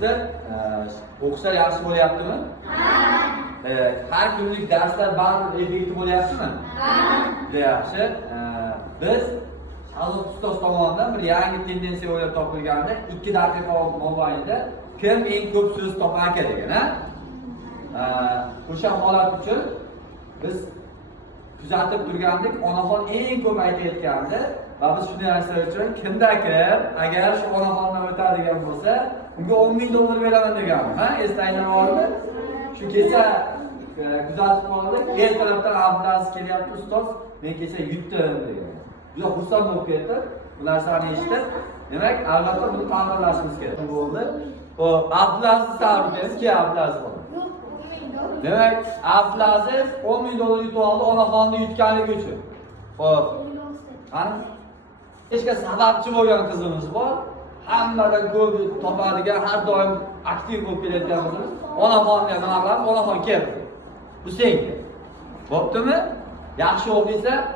Do'stlar, o'qishlar yaxshi bo'lyaptimi? Har kunlik darslar baribir effektiv bo'lyaptimi? Juda yaxshi. Biz Azod ustoz tomonidan bir yangi tendensiya o'ylab topilganda 2 daqiqa mobaynida kim eng ko'p so'z toparkan degan, o'sha holat uchun biz kuzatib turgandik, onaxon eng ko'p aytayotgandi va biz shunday narsalar uchun kimdakim agar shu onaxondan o'tadigan bo'lsa, unga $10,000 beraman degandim, eslayman bormi? Shu kecha kuzatib qoldik, ertalabdan Abdulaziz kelyapti, ustoz, men kecha yutdim degan. Juda xursand bo'lib ketdi bu narsani eshitib. Demak, albatta buni ta'minlashimiz kerak bo'ldi. Xo'p, Abdulaziz ta'riflaymiz, ki Abdulaziz bo'ldi. Demak, Abdulaziz $10,000 yutib oldi onaxonni yutganligi uchun. Xo'p. Qani? Hechga sababchi bo'lgan qizimiz bor. Hammadan ko'p topadigan, har doim aktiv bo'lib kelayotgan qizimiz. Onaxonni nima qilamiz? Onaxon keldi. Bu senga. Bo'ptimi? Yaxshi o'qiysa,